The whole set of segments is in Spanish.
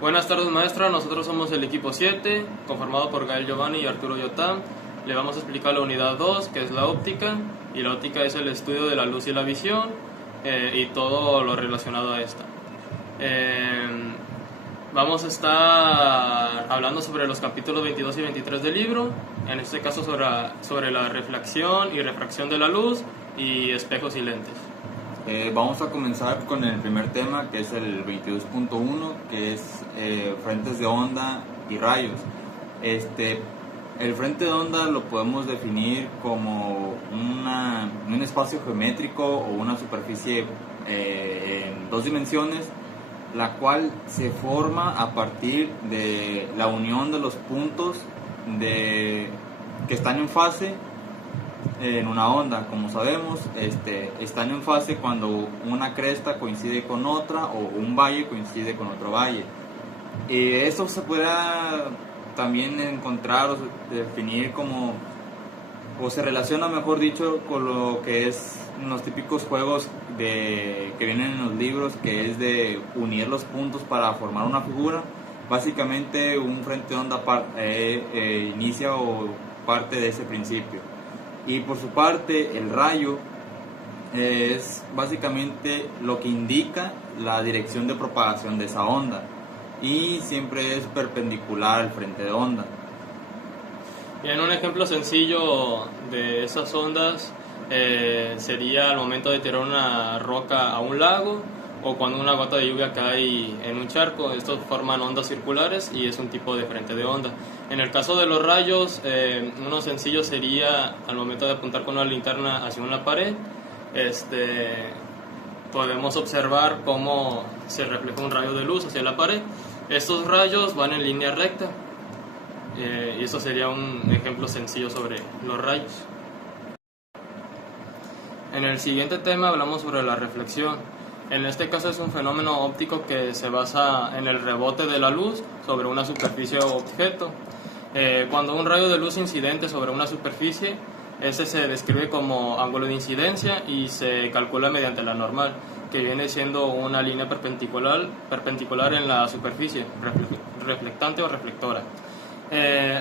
Buenas tardes, maestra. Nosotros somos el equipo 7, conformado por Gael Giovanni y Arturo Yotán. Le vamos a explicar la unidad 2, que es la óptica, y la óptica es el estudio de la luz y la visión, y todo lo relacionado a esta. Vamos a estar hablando sobre los capítulos 22 y 23 del libro, en este caso sobre la reflexión y refracción de la luz y espejos y lentes. Vamos a comenzar con el primer tema, que es el 22.1, que es frentes de onda y rayos. El frente de onda lo podemos definir como un espacio geométrico o una superficie en dos dimensiones, la cual se forma a partir de la unión de los puntos que están en fase en una onda. Como sabemos, están en fase cuando una cresta coincide con otra o un valle coincide con otro valle. Esto se podrá también encontrar o definir como, o se relaciona, mejor dicho, con lo que es los típicos juegos que vienen en los libros, que es de unir los puntos para formar una figura. Básicamente un frente de onda inicia o parte de ese principio. Y por su parte, el rayo es básicamente lo que indica la dirección de propagación de esa onda, y siempre es perpendicular al frente de onda. Bien, un ejemplo sencillo de esas ondas sería al momento de tirar una roca a un lago, o cuando una gota de lluvia cae en un charco. Estos forman ondas circulares y es un tipo de frente de onda. En el caso de los rayos, uno sencillo sería al momento de apuntar con una linterna hacia una pared. Podemos observar cómo se refleja un rayo de luz hacia la pared. Estos rayos van en línea recta, y eso sería un ejemplo sencillo sobre los rayos. En el siguiente tema hablamos sobre la reflexión. En este caso es un fenómeno óptico que se basa en el rebote de la luz sobre una superficie o objeto. Cuando un rayo de luz incidente sobre una superficie, ese se describe como ángulo de incidencia y se calcula mediante la normal, que viene siendo una línea perpendicular en la superficie, reflectante o reflectora.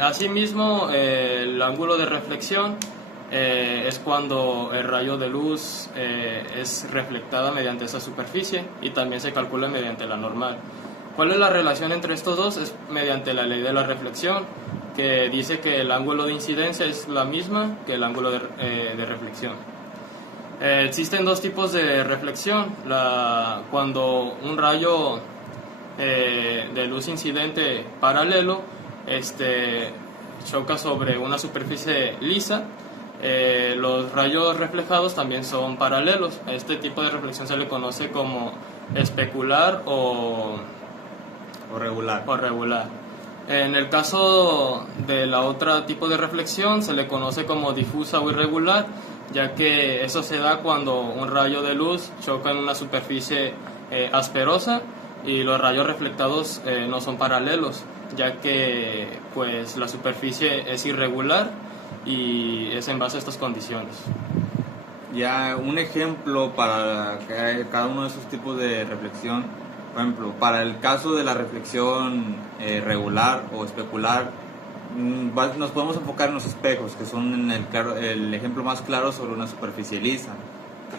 Asimismo, el ángulo de reflexión es cuando el rayo de luz es reflectada mediante esa superficie, y también se calcula mediante la normal. ¿Cuál es la relación entre estos dos? Es mediante la ley de la reflexión, que dice que el ángulo de incidencia es la misma que el ángulo de reflexión. Existen dos tipos de reflexión. Cuando un rayo de luz incidente paralelo choca sobre una superficie lisa, los rayos reflejados también son paralelos. A este tipo de reflexión se le conoce como especular o regular. En el caso de la otra tipo de reflexión se le conoce como difusa o irregular, ya que eso se da cuando un rayo de luz choca en una superficie asperosa y los rayos reflectados no son paralelos, ya que pues la superficie es irregular y es en base a estas condiciones. Ya un ejemplo para cada uno de esos tipos de reflexión, por ejemplo, para el caso de la reflexión regular o especular, nos podemos enfocar en los espejos, que son el ejemplo más claro sobre una superficie lisa.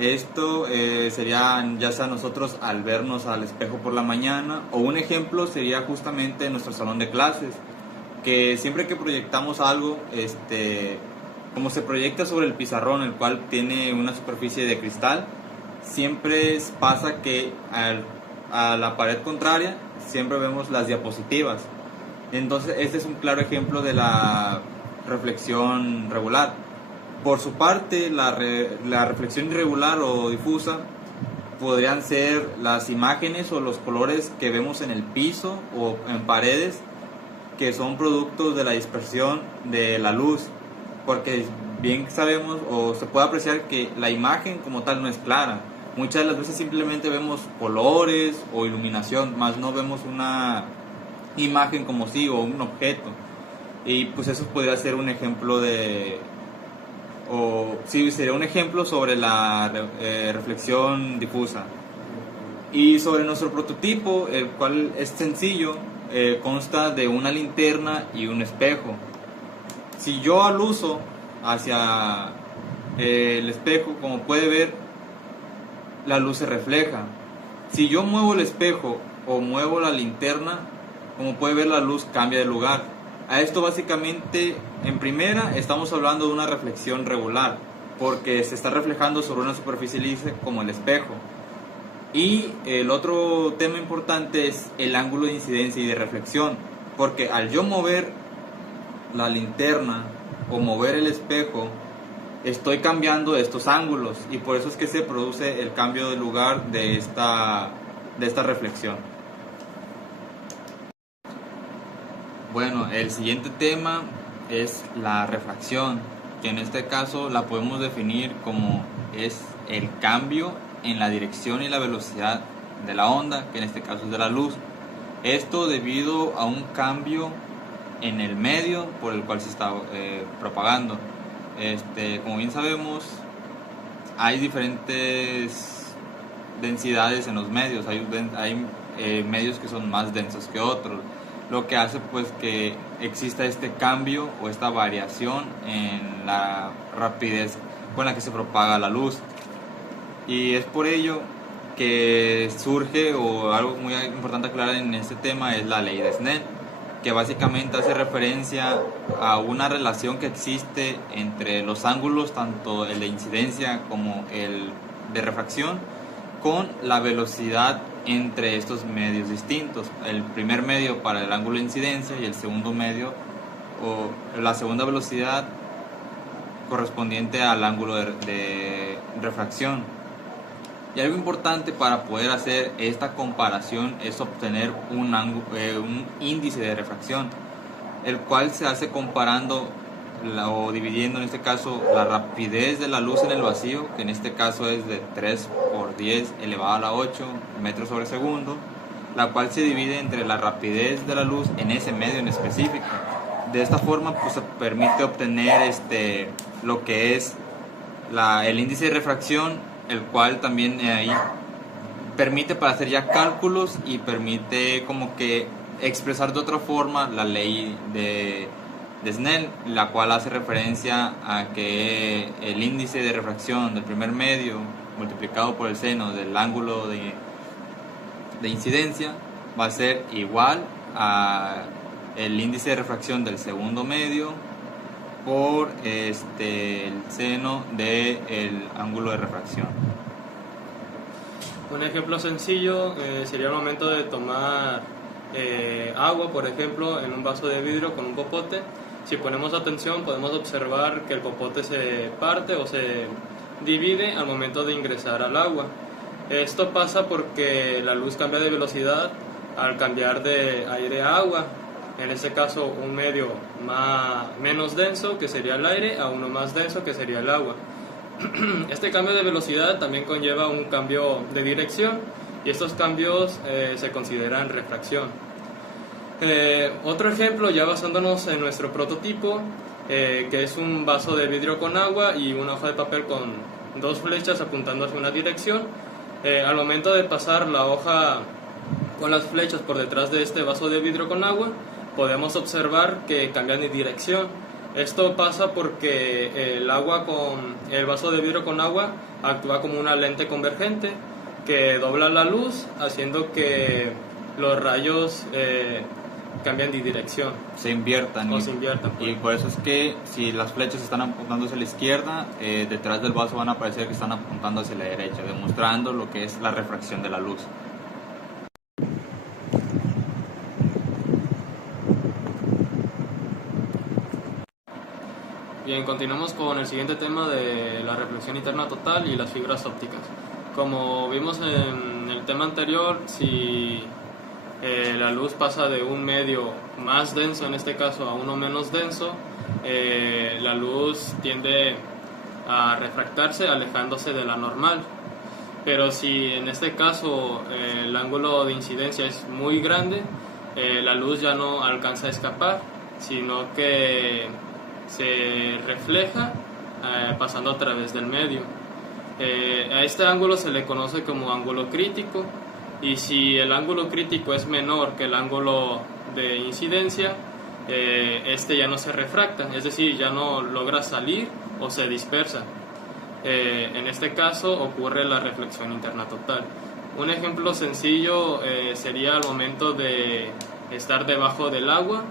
Esto sería ya sea nosotros al vernos al espejo por la mañana, o un ejemplo sería justamente en nuestro salón de clases, que siempre que proyectamos algo, como se proyecta sobre el pizarrón, el cual tiene una superficie de cristal, siempre pasa que a la pared contraria siempre vemos las diapositivas. Entonces este es un claro ejemplo de la reflexión regular. Por su parte, la reflexión irregular o difusa podrían ser las imágenes o los colores que vemos en el piso o en paredes, que son productos de la dispersión de la luz, porque bien sabemos o se puede apreciar que la imagen como tal no es clara. Muchas de las veces simplemente vemos colores o iluminación, más no vemos una imagen como sí, o un objeto. Y pues eso podría ser un ejemplo sería un ejemplo sobre la reflexión difusa. Y sobre nuestro prototipo, el cual es sencillo, consta de una linterna y un espejo. Si yo aluzo hacia el espejo, como puede ver, la luz se refleja. Si yo muevo el espejo o muevo la linterna, como puede ver, la luz cambia de lugar. A esto básicamente, en primera, estamos hablando de una reflexión regular, porque se está reflejando sobre una superficie lisa como el espejo. Y el otro tema importante es el ángulo de incidencia y de reflexión, porque al yo mover la linterna o mover el espejo, estoy cambiando estos ángulos, y por eso es que se produce el cambio de lugar de esta reflexión. Bueno, el siguiente tema es la refracción, que en este caso la podemos definir como es el cambio en la dirección y la velocidad de la onda, que en este caso es de la luz. Esto debido a un cambio en el medio por el cual se está propagando. Como bien sabemos, hay diferentes densidades en los medios. Hay medios que son más densos que otros, lo que hace pues que exista este cambio o esta variación en la rapidez con la que se propaga la luz. Y es por ello que surge, o algo muy importante aclarar en este tema, es la ley de Snell, que básicamente hace referencia a una relación que existe entre los ángulos, tanto el de incidencia como el de refracción, con la velocidad entre estos medios distintos. El primer medio para el ángulo de incidencia y el segundo medio, o la segunda velocidad correspondiente al ángulo de refracción. Y algo importante para poder hacer esta comparación es obtener un índice de refracción, el cual se hace comparando o dividiendo en este caso la rapidez de la luz en el vacío, que en este caso es de 3 por 10 elevado a la 8 metros sobre segundo, la cual se divide entre la rapidez de la luz en ese medio en específico. De esta forma pues se permite obtener lo que es el índice de refracción, el cual también ahí permite para hacer ya cálculos y permite como que expresar de otra forma la ley de Snell, la cual hace referencia a que el índice de refracción del primer medio multiplicado por el seno del ángulo de incidencia va a ser igual a el índice de refracción del segundo medio por el seno del ángulo de refracción. Un ejemplo sencillo sería el momento de tomar agua, por ejemplo, en un vaso de vidrio con un popote. Si ponemos atención, podemos observar que el popote se parte o se divide al momento de ingresar al agua. Esto pasa porque la luz cambia de velocidad al cambiar de aire a agua. En este caso, un medio menos denso, que sería el aire, a uno más denso, que sería el agua. Este cambio de velocidad también conlleva un cambio de dirección, y estos cambios se consideran refracción. Otro ejemplo, ya basándonos en nuestro prototipo, que es un vaso de vidrio con agua y una hoja de papel con dos flechas apuntando hacia una dirección. Al momento de pasar la hoja con las flechas por detrás de este vaso de vidrio con agua, podemos observar que cambian de dirección. Esto pasa porque el vaso de vidrio con agua actúa como una lente convergente que dobla la luz, haciendo que los rayos cambian de dirección. Se inviertan. Y por eso es que si las flechas están apuntando hacia la izquierda, detrás del vaso van a parecer que están apuntando hacia la derecha, demostrando lo que es la refracción de la luz. Bien, continuamos con el siguiente tema de la reflexión interna total y las fibras ópticas. Como vimos en el tema anterior, si la luz pasa de un medio más denso, en este caso, a uno menos denso, la luz tiende a refractarse alejándose de la normal. Pero si en este caso el ángulo de incidencia es muy grande, la luz ya no alcanza a escapar, sino que se refleja pasando a través del medio. A este ángulo se le conoce como ángulo crítico, y si el ángulo crítico es menor que el ángulo de incidencia, este ya no se refracta, es decir, ya no logra salir o se dispersa. En este caso ocurre la reflexión interna total. Un ejemplo sencillo sería al momento de estar debajo del agua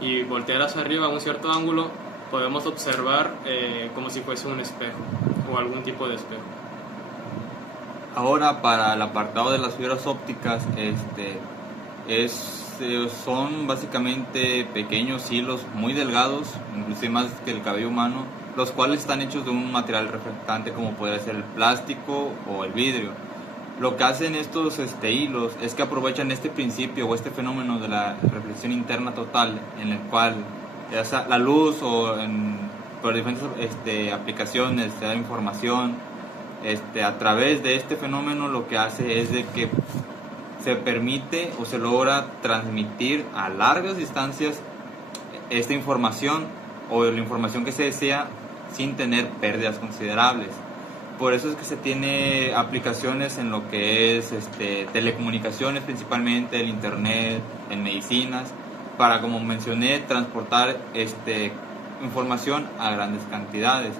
y voltear hacia arriba a un cierto ángulo, podemos observar como si fuese un espejo o algún tipo de espejo. Ahora, para el apartado de las fibras ópticas, son básicamente pequeños hilos muy delgados, inclusive más que el cabello humano, los cuales están hechos de un material reflectante como podría ser el plástico o el vidrio. Lo que hacen estos hilos es que aprovechan este principio o este fenómeno de la reflexión interna total, en el cual ya sea la luz o por diferentes aplicaciones se da información. A través de este fenómeno lo que hace es de que se permite o se logra transmitir a largas distancias esta información o la información que se desea sin tener pérdidas considerables. Por eso es que se tiene aplicaciones en lo que es telecomunicaciones, principalmente el internet, en medicinas, para, como mencioné, transportar información a grandes cantidades.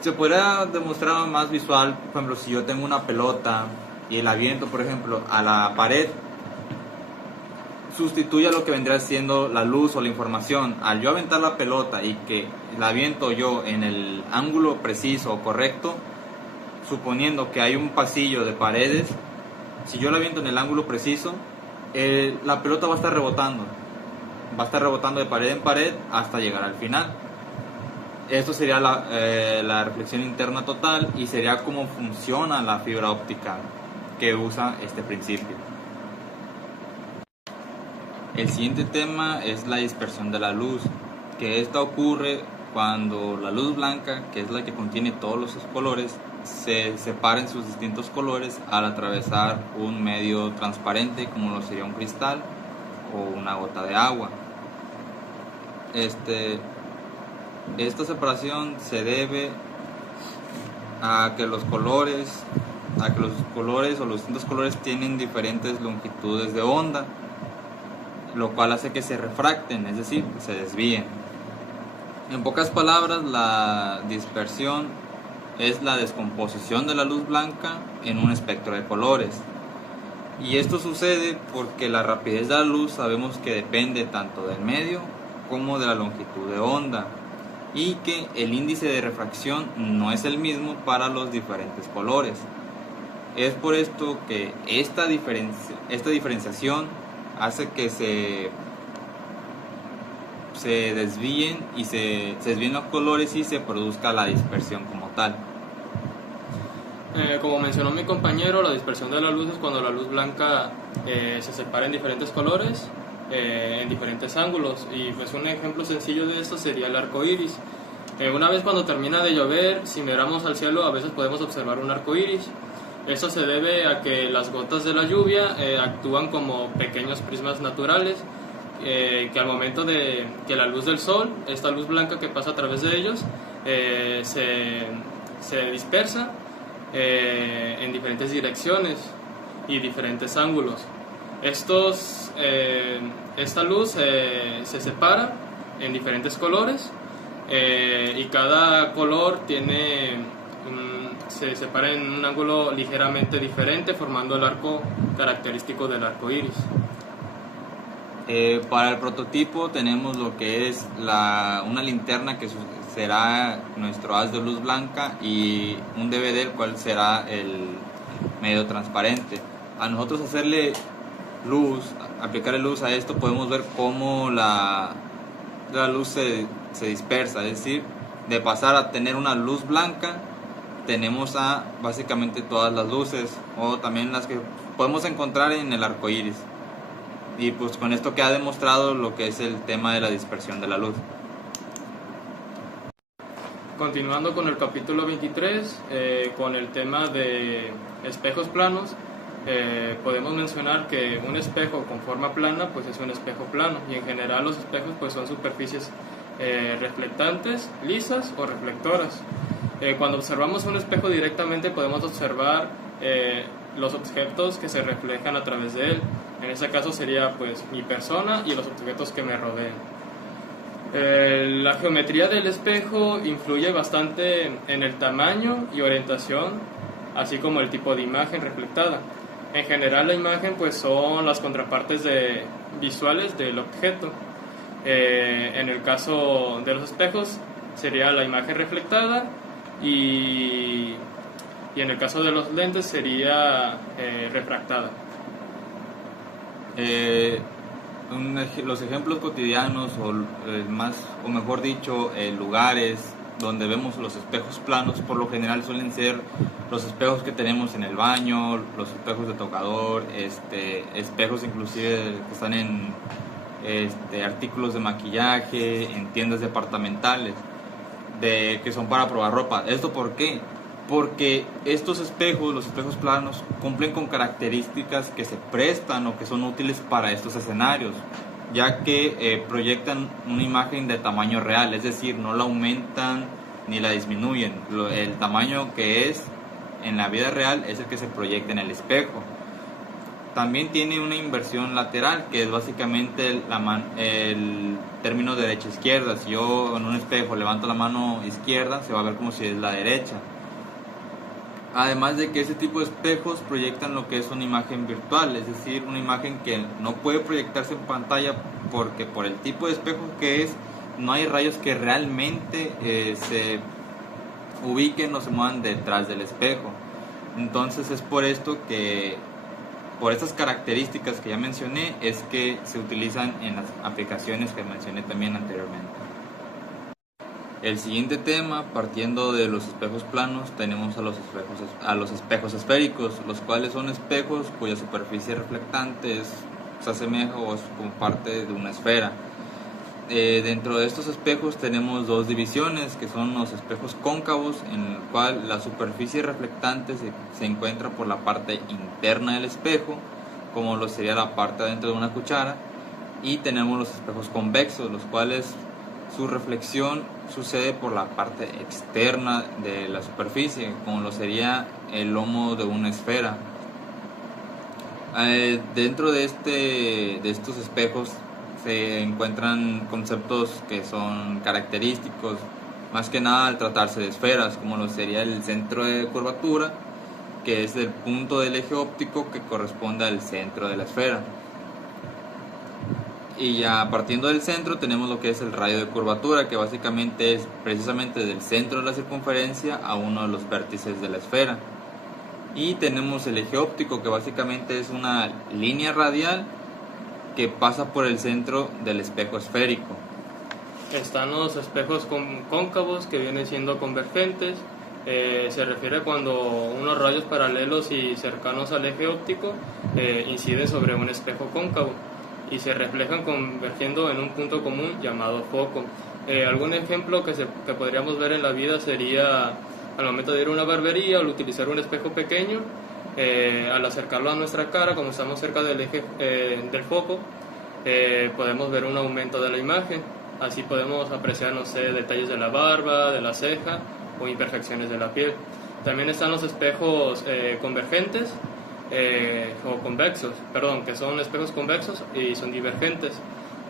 Se podría demostrar más visual, por ejemplo, si yo tengo una pelota y la aviento, por ejemplo, a la pared, sustituye a lo que vendría siendo la luz o la información. Al yo aventar la pelota y que la aviento yo en el ángulo preciso o correcto, suponiendo que hay un pasillo de paredes, si yo la aviento en el ángulo preciso, la pelota va a estar rebotando de pared en pared hasta llegar al final. Esto sería la reflexión interna total y sería cómo funciona la fibra óptica que usa este principio. El siguiente tema es la dispersión de la luz, que esta ocurre cuando la luz blanca, que es la que contiene todos los colores, se separa en sus distintos colores al atravesar un medio transparente como lo sería un cristal o una gota de agua. Esta separación se debe a que los colores o los distintos colores tienen diferentes longitudes de onda, lo cual hace que se refracten, es decir, se desvíen. En pocas palabras, la dispersión es la descomposición de la luz blanca en un espectro de colores. Y esto sucede porque la rapidez de la luz sabemos que depende tanto del medio como de la longitud de onda, y que el índice de refracción no es el mismo para los diferentes colores. Es por esto que esta diferenciación hace que se desvíen los colores y se produzca la dispersión como tal. Como mencionó mi compañero, la dispersión de la luz es cuando la luz blanca se separa en diferentes colores, en diferentes ángulos, y pues un ejemplo sencillo de esto sería el arco iris. Una vez cuando termina de llover, si miramos al cielo, a veces podemos observar un arco iris. Esto se debe a que las gotas de la lluvia actúan como pequeños prismas naturales, que al momento de que la luz del sol, esta luz blanca que pasa a través de ellos, se dispersa en diferentes direcciones y diferentes ángulos. Esta luz se separa en diferentes colores, y cada color se separa en un ángulo ligeramente diferente, formando el arco característico del arco iris. Para el prototipo tenemos lo que es una linterna que será nuestro haz de luz blanca y un DVD, el cual será el medio transparente. A nosotros aplicarle luz a esto, podemos ver cómo la luz se dispersa, es decir, de pasar a tener una luz blanca, tenemos básicamente todas las luces, o también las que podemos encontrar en el arco iris. Y pues con esto queda demostrado lo que es el tema de la dispersión de la luz. Continuando con el capítulo 23, con el tema de espejos planos, podemos mencionar que un espejo con forma plana pues es un espejo plano, y en general los espejos pues son superficies reflectantes, lisas o reflectoras. Cuando observamos un espejo directamente podemos observar los objetos que se reflejan a través de él. En este caso sería pues mi persona y los objetos que me rodean. La geometría del espejo influye bastante en el tamaño y orientación, así como el tipo de imagen reflectada. En general la imagen pues son las contrapartes visuales del objeto. En el caso de los espejos sería la imagen reflectada y en el caso de los lentes sería refractada. Los ejemplos cotidianos o mejor dicho lugares donde vemos los espejos planos por lo general suelen ser los espejos que tenemos en el baño, los espejos de tocador, espejos inclusive que están en artículos de maquillaje, en tiendas departamentales que son para probar ropa. ¿Esto por qué? Porque estos espejos, los espejos planos, cumplen con características que se prestan o que son útiles para estos escenarios, ya que proyectan una imagen de tamaño real, es decir, no la aumentan ni la disminuyen. El tamaño que es en la vida real es el que se proyecta en el espejo. También tiene una inversión lateral, que es básicamente el término derecha-izquierda. Si yo en un espejo levanto la mano izquierda, se va a ver como si es la derecha. Además de que ese tipo de espejos proyectan lo que es una imagen virtual, es decir, una imagen que no puede proyectarse en pantalla porque por el tipo de espejo que es, no hay rayos que realmente se ubiquen o se muevan detrás del espejo. Entonces es por esto que, por estas características que ya mencioné, es que se utilizan en las aplicaciones que mencioné también anteriormente. El siguiente tema, partiendo de los espejos planos, tenemos a los espejos esféricos, los cuales son espejos cuya superficie reflectante se asemeja o es como parte de una esfera. Dentro de estos espejos tenemos dos divisiones, que son los espejos cóncavos, en el cual la superficie reflectante se encuentra por la parte interna del espejo, como lo sería la parte adentro de una cuchara, y tenemos los espejos convexos, los cuales su reflexión sucede por la parte externa de la superficie, como lo sería el lomo de una esfera. Dentro de estos espejos se encuentran conceptos que son característicos, más que nada al tratarse de esferas, como lo sería el centro de curvatura, que es el punto del eje óptico que corresponde al centro de la esfera. Y ya partiendo del centro tenemos lo que es el radio de curvatura, que básicamente es precisamente del centro de la circunferencia a uno de los vértices de la esfera. Y tenemos el eje óptico, que básicamente es una línea radial que pasa por el centro del espejo esférico. Están los espejos cóncavos, que vienen siendo convergentes. Se refiere cuando unos rayos paralelos y cercanos al eje óptico inciden sobre un espejo cóncavo y se reflejan convergiendo en un punto común llamado foco. Algún ejemplo que podríamos ver en la vida sería al momento de ir a una barbería, al utilizar un espejo pequeño, al acercarlo a nuestra cara, como estamos cerca del eje del foco, podemos ver un aumento de la imagen. Así podemos apreciar, no sé, detalles de la barba, de la ceja o imperfecciones de la piel. También están los espejos convergentes, o convexos, que son espejos convexos y son divergentes,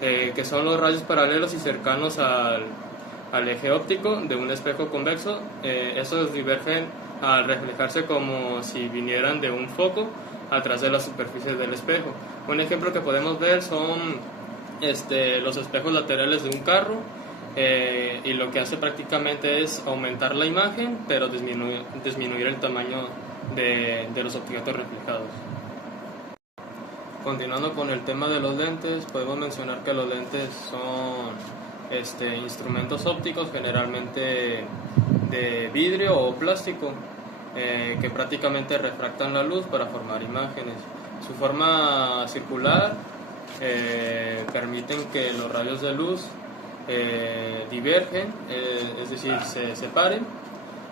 que son los rayos paralelos y cercanos al eje óptico de un espejo convexo. Estos divergen al reflejarse como si vinieran de un foco atrás de la superficie del espejo. Un ejemplo que podemos ver son los espejos laterales de un carro, y lo que hace prácticamente es aumentar la imagen, pero disminuir el tamaño de los objetos reflejados. Continuando con el tema de los lentes, podemos mencionar que los lentes son instrumentos ópticos, generalmente de vidrio o plástico, que prácticamente refractan la luz para formar imágenes. Su forma circular permiten que los rayos de luz divergen, es decir, se separen,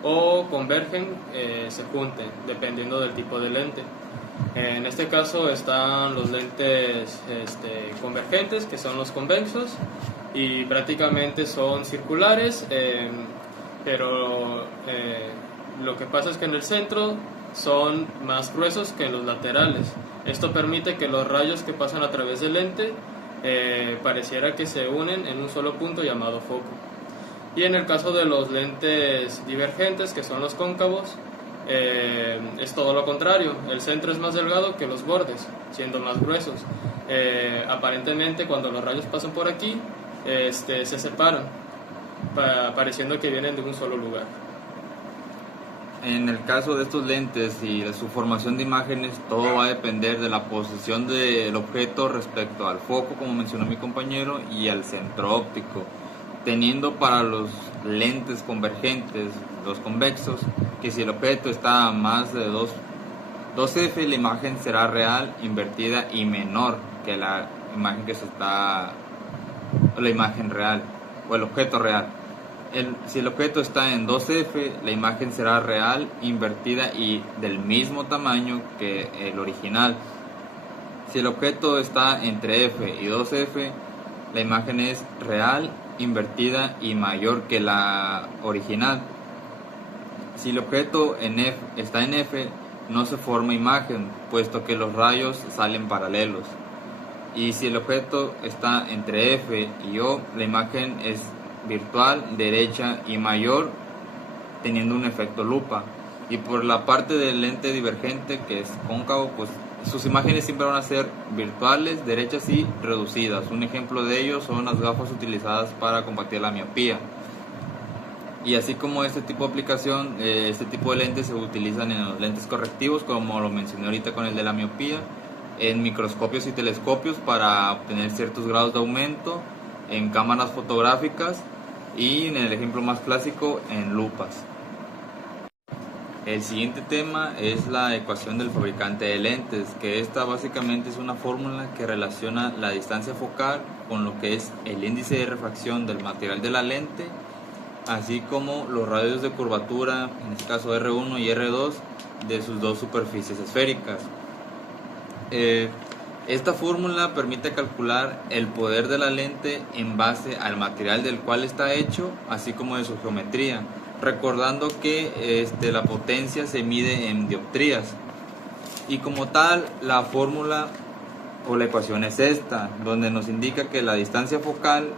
o convergen, se junten, dependiendo del tipo de lente. En este caso están los lentes convergentes, que son los convexos, y prácticamente son circulares, pero lo que pasa es que en el centro son más gruesos que los laterales. Esto permite que los rayos que pasan a través del lente pareciera que se unen en un solo punto llamado foco. Y en el caso de los lentes divergentes, que son los cóncavos, es todo lo contrario. El centro es más delgado que los bordes, siendo más gruesos. Aparentemente, cuando los rayos pasan por aquí, se separan, pareciendo que vienen de un solo lugar. En el caso de estos lentes y de su formación de imágenes, todo va a depender de la posición del objeto respecto al foco, como mencionó mi compañero, y al centro óptico, teniendo para los lentes convergentes, los convexos, que si el objeto está a más de 2f, la imagen será real, invertida y menor que la imagen la imagen real o el objeto real. Si el objeto está en 2f, la imagen será real, invertida y del mismo tamaño que el original. Si el objeto está entre f y 2f, la imagen es real, invertida y mayor que la original. Si el objeto está en f, no se forma imagen, puesto que los rayos salen paralelos. Y si el objeto está entre f y o, la imagen es virtual, derecha y mayor, teniendo un efecto lupa. Y por la parte del lente divergente, que es cóncavo, pues sus imágenes siempre van a ser virtuales, derechas y reducidas. Un ejemplo de ello son las gafas utilizadas para combatir la miopía. Y así como este tipo de aplicación, este tipo de lentes se utilizan en los lentes correctivos, como lo mencioné ahorita con el de la miopía, en microscopios y telescopios para obtener ciertos grados de aumento, en cámaras fotográficas y, en el ejemplo más clásico, en lupas. El siguiente tema es la ecuación del fabricante de lentes, que esta básicamente es una fórmula que relaciona la distancia focal con lo que es el índice de refracción del material de la lente, así como los radios de curvatura, en este caso R1 y R2, de sus dos superficies esféricas. Esta fórmula permite calcular el poder de la lente en base al material del cual está hecho, así como de su geometría, recordando que la potencia se mide en dioptrías. Y como tal, la fórmula o la ecuación es esta, donde nos indica que la distancia focal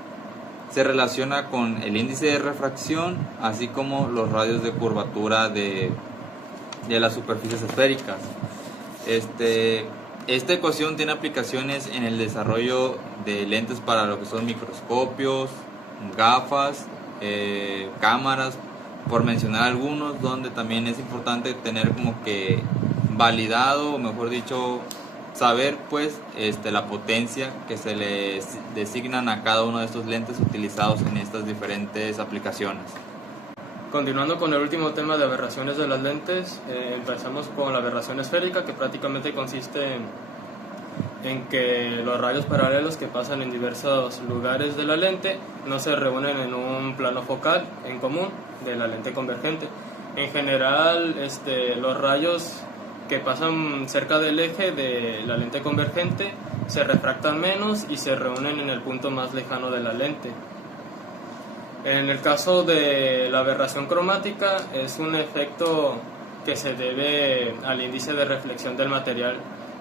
se relaciona con el índice de refracción, así como los radios de curvatura de las superficies esféricas. Esta ecuación tiene aplicaciones en el desarrollo de lentes para lo que son microscopios, gafas, cámaras, por mencionar algunos, donde también es importante tener como que validado, o mejor dicho, saber pues la potencia que se le designan a cada uno de estos lentes utilizados en estas diferentes aplicaciones. Continuando con el último tema de aberraciones de las lentes, empezamos con la aberración esférica, que prácticamente consiste en que los rayos paralelos que pasan en diversos lugares de la lente no se reúnen en un plano focal en común de la lente convergente. En general, los rayos que pasan cerca del eje de la lente convergente se refractan menos y se reúnen en el punto más lejano de la lente. En el caso de la aberración cromática, es un efecto que se debe al índice de reflexión del material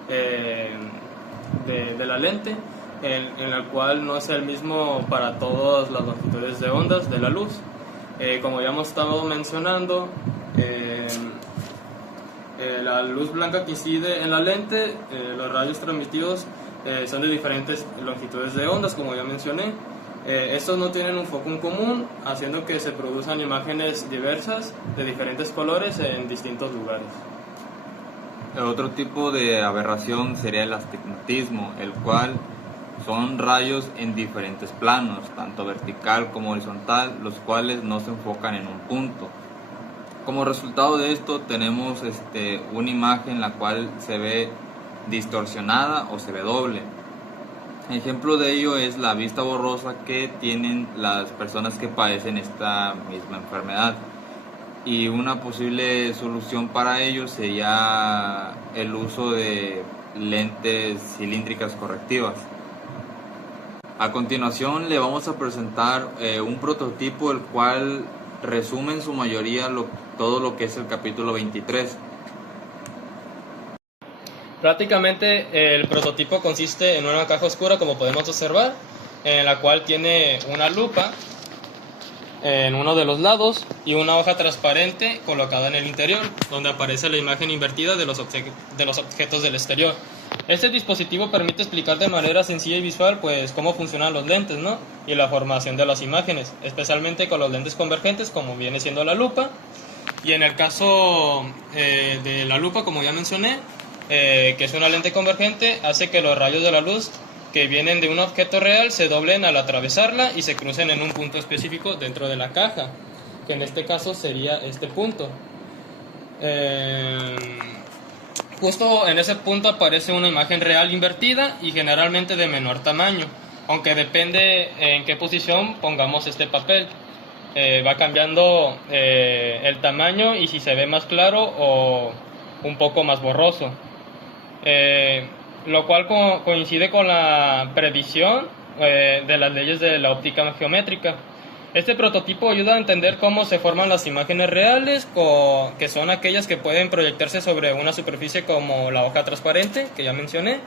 de la lente, en el cual no es el mismo para todas las longitudes de ondas de la luz. Como ya hemos estado mencionando, la luz blanca que incide en la lente, los rayos transmitidos son de diferentes longitudes de ondas, como ya mencioné. Estos no tienen un foco en común, haciendo que se produzcan imágenes diversas de diferentes colores en distintos lugares. Otro tipo de aberración sería el astigmatismo, el cual son rayos en diferentes planos, tanto vertical como horizontal, los cuales no se enfocan en un punto. Como resultado de esto tenemos una imagen la cual se ve distorsionada o se ve doble. Ejemplo de ello es la vista borrosa que tienen las personas que padecen esta misma enfermedad. Y una posible solución para ello sería el uso de lentes cilíndricas correctivas. A continuación le vamos a presentar un prototipo el cual resume en su mayoría todo lo que es el capítulo 23. Prácticamente el prototipo consiste en una caja oscura, como podemos observar, en la cual tiene una lupa en uno de los lados y una hoja transparente colocada en el interior, donde aparece la imagen invertida de los objetos del exterior. Este dispositivo permite explicar de manera sencilla y visual pues cómo funcionan los lentes, ¿no? Y la formación de las imágenes, especialmente con los lentes convergentes, como viene siendo la lupa. Y en el caso de la lupa, como ya mencioné, que es una lente convergente, hace que los rayos de la luz que vienen de un objeto real se doblen al atravesarla y se crucen en un punto específico dentro de la caja, que en este caso sería este punto. Justo en ese punto aparece una imagen real invertida y generalmente de menor tamaño, aunque depende en qué posición pongamos este papel. Va cambiando el tamaño y si se ve más claro o un poco más borroso. Lo cual coincide con la predicción de las leyes de la óptica geométrica. Este prototipo ayuda a entender cómo se forman las imágenes reales, que son aquellas que pueden proyectarse sobre una superficie como la hoja transparente, que ya mencioné.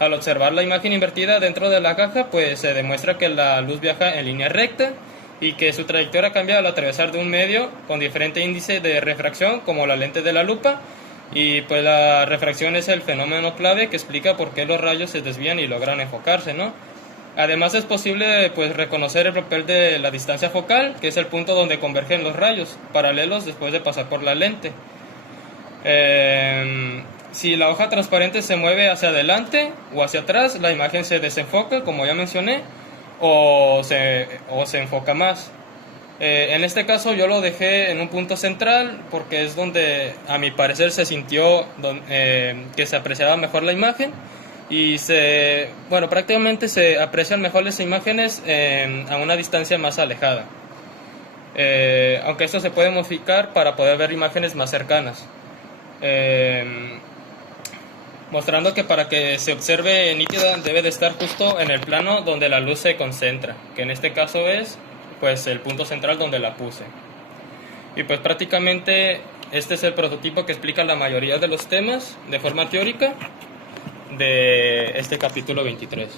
Al observar la imagen invertida dentro de la caja, pues se demuestra que la luz viaja en línea recta y que su trayectoria cambia al atravesar de un medio con diferente índice de refracción, como la lente de la lupa. Y pues la refracción es el fenómeno clave que explica por qué los rayos se desvían y logran enfocarse, ¿no? Además es posible pues reconocer el papel de la distancia focal, que es el punto donde convergen los rayos paralelos después de pasar por la lente. Si la hoja transparente se mueve hacia adelante o hacia atrás, la imagen se desenfoca, como ya mencioné, o se enfoca más. En este caso yo lo dejé en un punto central porque es donde a mi parecer se sintió que se apreciaba mejor la imagen y prácticamente se aprecian mejor las imágenes a una distancia más alejada, aunque esto se puede modificar para poder ver imágenes más cercanas, mostrando que para que se observe nítida debe de estar justo en el plano donde la luz se concentra, que en este caso es pues el punto central donde la puse. Y pues prácticamente este es el prototipo que explica la mayoría de los temas de forma teórica de este capítulo 23.